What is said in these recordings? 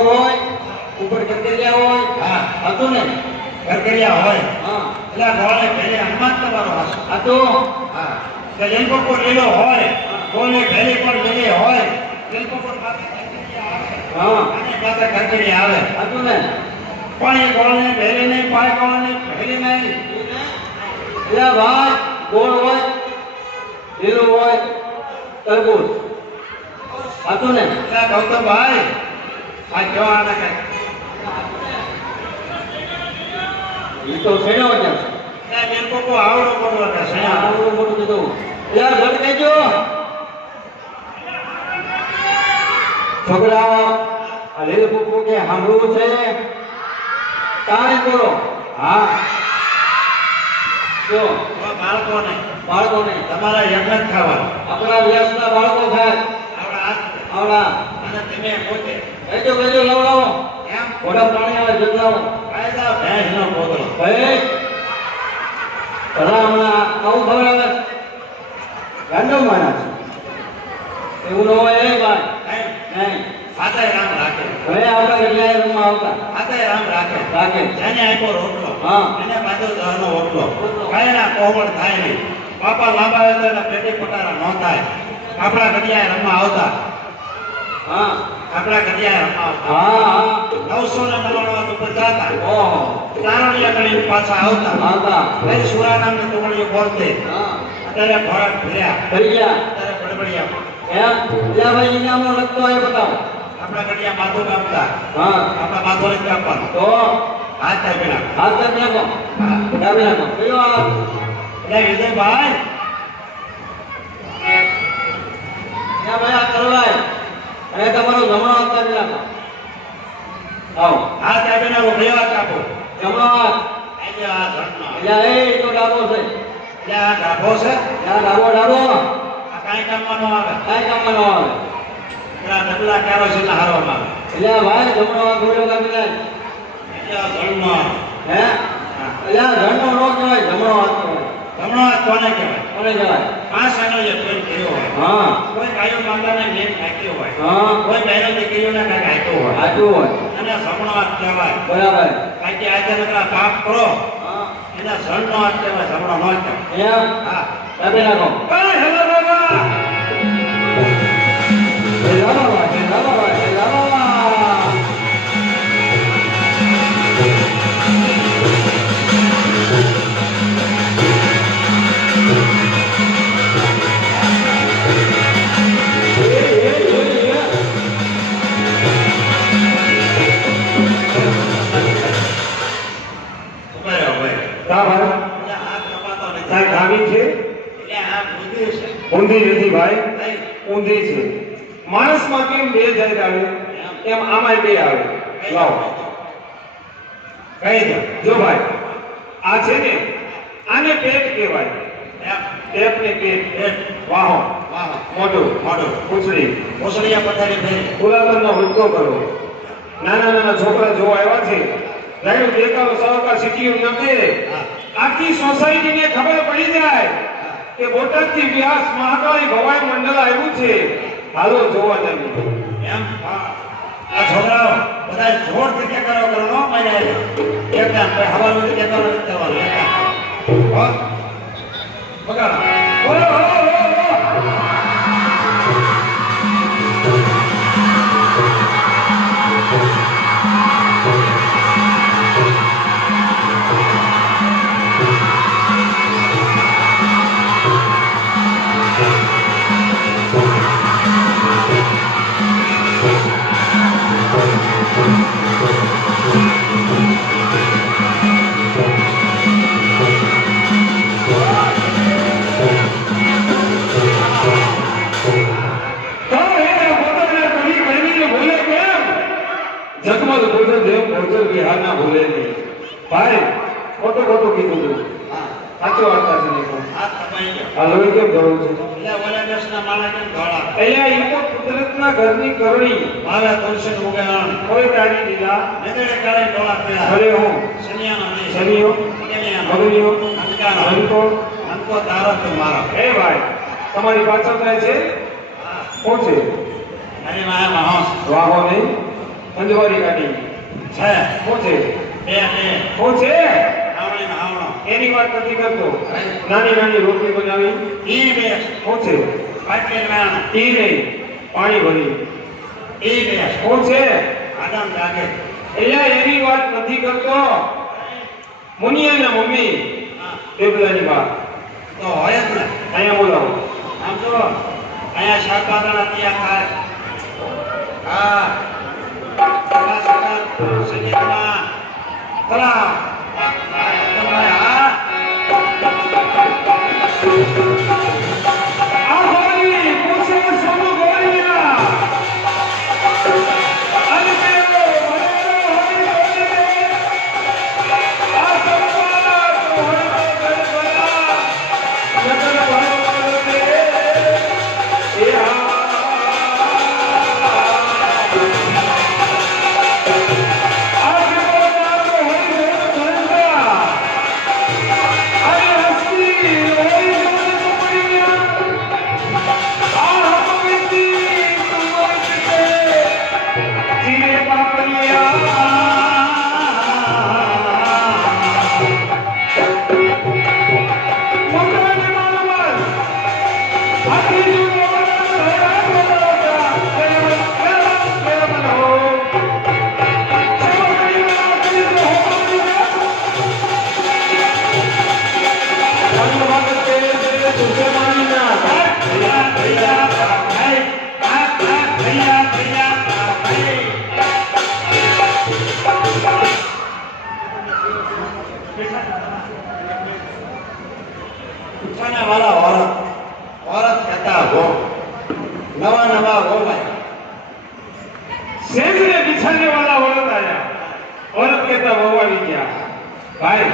હોય ઉપર કરકરિયા હોય હા હતું ને કરકરિયા હોય હા એટલે ગોળને પહેલે હનુમાન તમારો હશે હતું હા કે લીલપકો લીલો હોય ગોળને પહેલે પણ લીલી હોય લીલપકો પાસે કરકરિયા આવે હા અને પાસે કરકરિયા આવે હતું ને પણ એ ગોળને પહેલે નહીં પાય ગોળને પહેલે નહીં એટલે ભાઈ ગોળ હોય લીલું હોય તરબૂચ હતું ને એટલે ગૌતમભાઈ આ કેવા આના કઈ એ તો છેડો છે એટલે લીલપકો આવડો મોટો હશે આવડું મોટું કીધું એટલે ઘટ કહેજો છોકરા આ લીલું કુકુ કે સાંભળવું છે તારે બોલો હા જો બાળકોને તમારા યજ્ઞ ખાવા આપણા વ્યાસના બાળકો થાય આવડા હાથ આવડા અને તમે પોતે કહેજો લવડાવો એમ મોટા પ્રાણી આવે જગલાવો કાયદા ભેંસનો પોતળો ભાઈ હમણાં આવું ખબર આવે ગાંડો માણસ એવું ન હોય એ ભાઈ નહીં ફાતાય રામ રાખે હવે આપણા કેટલાય રૂમમાં આવતા ફાતાય રામ રાખે રાખે જેને આપ્યો રોટલો હા. એને પાછો દહનો ઓટલો કાયના કોહવડ થાય નહીં બાપા લાંબા હોય તો એના પેટી પટારા ન થાય આપણા ઘડિયાએ રમવા આવતા હા આપણા ઘડિયાએ રમવા આવતા હા 999 ઉપર જાતા ઓહો તારણિયા ગણીને પાછા આવતા આવતા ફરી સુરા નામની ટુકડીઓ બોલતે હા અત્યારે ખોરાક ફર્યા થઈ ગયા અત્યારે બડબડિયા એમ એટલે ભાઈ ઇનામનો લખતો હોય બતાવો આપણા ઘડિયા માથું કાપતા હા આપણા માથું નથી કાપવાનું તો હાથ આપી નાખ હાથ કાપી નાખો કાપી નાખો કયો હાથ એટલે વિજયભાઈ ત્યાં ભાઈ આ કરવાય અને તમારો જમણો હાથ કાપી નાખો આવો હાથ આપી નાખો કયો હાથ આપો જમણો હાથ એટલે આ ધણનો એટલે એ તો ડાબો છે એટલે આ ડાભો છે ત્યાં ડાબો ડાબો આ કાંઈ કામમાં ન આવે કાંઈ કામમાં ન આવે એટલે આ ડબલા કેરોસીન હારવામાં આવે એટલે આ ભાઈ જમણો હાથ ઘોડો કાપી નાખ એટલે આ ધણનો હે એટલે આ ધણનો નો કહેવાય જમણો હાથ કહેવાય ધમણો હાથ કોને કહેવાય કોને કહેવાય 5 આંગળીએ પ્રેમ કર્યો હોય હા કોઈ ગાયો માતાને મેં નાખ્યો હોય હા કોઈ ગાયો દીકરીઓને કાંઈક આપ્યો હોય સાચું હોય અને જમણો હાથ કહેવાય બરાબર કારણ કે આજે નકરા પાપ કરો હા એના જણનો હાથ કહેવાય જમણો ન કહેવાય એમ હા કાપી નાખો હેલો બાબા ઊંધી નથી ભાઈ ઊંધી છે માણસમાં કેમ બે જાત આવે એમ આમાંય બે આવે લાવો કહી દો જો ભાઈ આ છે ને આને પેટ કહેવાય પેટ ને પેટ વાહો મોઢું પૂંછડી ઓસડિયા પથારી ફેરી ગુલાબનો હુડકો કરો નાના છોકરા જોવા આવ્યા છે રાયુ દેખાવ સહકાર સિટીઓ નમે આખી સોસાયટીને ખબર પડી જાય કે બોટાદથી વ્યાસ મહાકાળી ભવાઈ મંડળ આવ્યું છે હાલો જોવા જઈએ એમ આ છોકરાઓ બધા જોર થી કરો ન માર્યા એક કામ હવાનું કે કરો કરવાનું એક કામ હો બગાડો બોલો હો જગમગ ભોજન દેવ ભોજન વિહાર ના ભૂલે નહીં ભાઈ ખોટું કીધું તું સાચો વાર્તા છે આ તમાઈ ગયો આ લોહી કેમ ભરવું છે એટલે ઓલા દેશના માણા કેમ ધોળા અહીંયા ઈ તો કુદરતના ઘરની કરણી મારે તુલસી ઉગેલાણ કોઈ તારી દીધા મેદડે કાળે ધોળા પીળા ભલે હું સનિયાનો નહીં શનિયો મગનિયો નનકાનો નનકો નનકો તારો તો મારો એ ભાઈ તમારી પાછળ થાય છે હા કોણ છે અરે મારા મહોસ વાહો નહીં અંજવારી કાઢી છે શું છે બે બે શું છે આવણે ને આવણો એની વાત નથી કરતો નાની નાની રોટલી બનાવી ઈ બે શું છે પાટલી વેણ ઈ નહીં પાણી ભરી ઈ બે શું છે આદમ લાગે એટલે એની વાત નથી કરતો મુનિયાના મમ્મી હા એ બધાની વાત તો હોય જ ને અહીંયા બોલાવો આમ જો અહીંયા શાકભાજીના ત્યાં ખાય હા પેલા સગા સંગીતમાં તળાવ તમારે હા આ ગોળી પૂછે સોનુ ગોળિયા અને પેલો ભરેલો હોય ગોળી આ સંપાદ હોય ગણગણા નગર ભરો તે એ આ વાળા ઓરત ઓરત કહેતા હો નવા નવા હોવાય सेंसरे बिछाने वाला औरत आया औरत कहता वहू આવી ગયા ભાઈ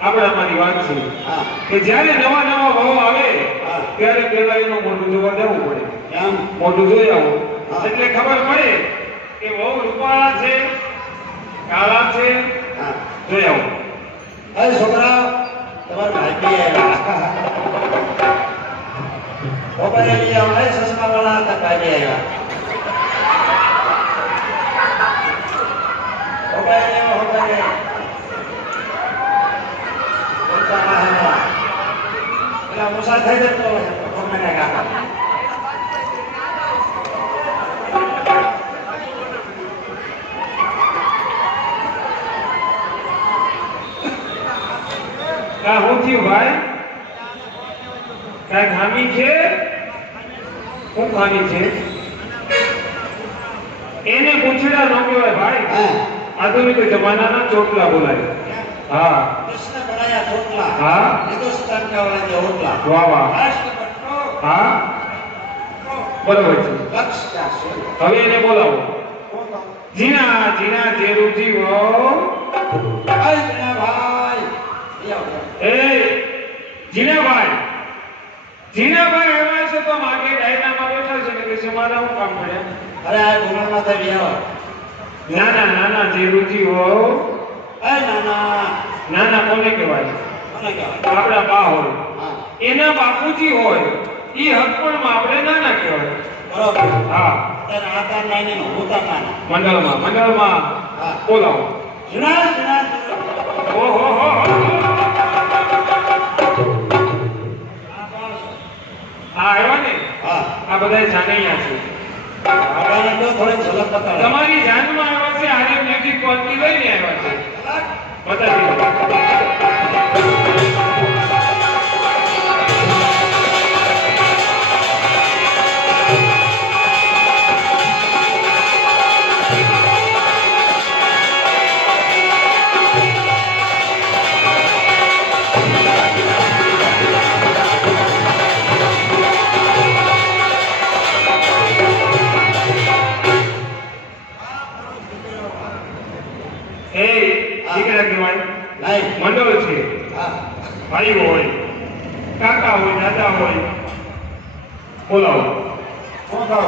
આપણે અમારી વાત છે હા કે જ્યારે નવા નવા વહુ આવે હા. ત્યારે પેલા એનું મોઢું જોવા જવું પડે એમ મોઢું જોઈ આવો હા. એટલે ખબર પડે કે વહુ રૂપાળા છે કાળા છે હા જોઈ આવો અરે છોકરા તમારા ભાઈ આવ્યા બપોરે લઈ આવો સસમા વાળા હતા ભાઈ આવ્યા બપોરે લેવો બપોરે પેલા મુસા થઈ જતો ગમે કાકા કા હું થયું ભાઈ કઈ ખામી છે શું ખામી છે એને પૂછડા ન કહેવાય ભાઈ હા આધુનિક જમાનાના ચોટલા બોલાય હા કૃષ્ણ બનાયા ચોટલા હા હિન્દુસ્તાન કાવડા જે ઓટલા વાહ વાહ રાષ્ટ્રપટો હા બરોબર છે લક્ષ ચાશે હવે એને બોલાવો જીના જીના જેરુજી હો ભાઈ બના ભાઈ એ જીનાભાઈ જીનાભાઈ એવા છે તો માગે ડાયનામાં બેઠા છે ને કે સમારા હું કામ પડ્યા અરે આ ગુણમાં તો વ્યાવ નાના નાના જેરુજી હો એ નાના નાના કોને કહેવાય કોને કહેવાય આપણા બા હોય હા એના બાપુજી હોય ઈ હકપણમાં આપણે નાના કહેવાય બરોબર હા તાર આધાર નાની નો ઉતાર નાના મંડળમાં હા બોલાવો જુના જુના ઓહો હો હા આવ્યા ને હા આ બધા જાનૈયા છે આગળ તો થોડી ઝલક બતાડો તમારી જાનમાં આવ્યા છે આજે મ્યુઝિક કોન્ટી લઈને આવ્યા છે બતાવી દો. એ દીકરા કહેવાય નહીં મંડળ છે હા ભાઈ હોય કાકા હોય દાદા હોય બોલાવો શું કહો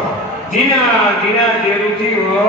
જીના જીના જેરુજી હો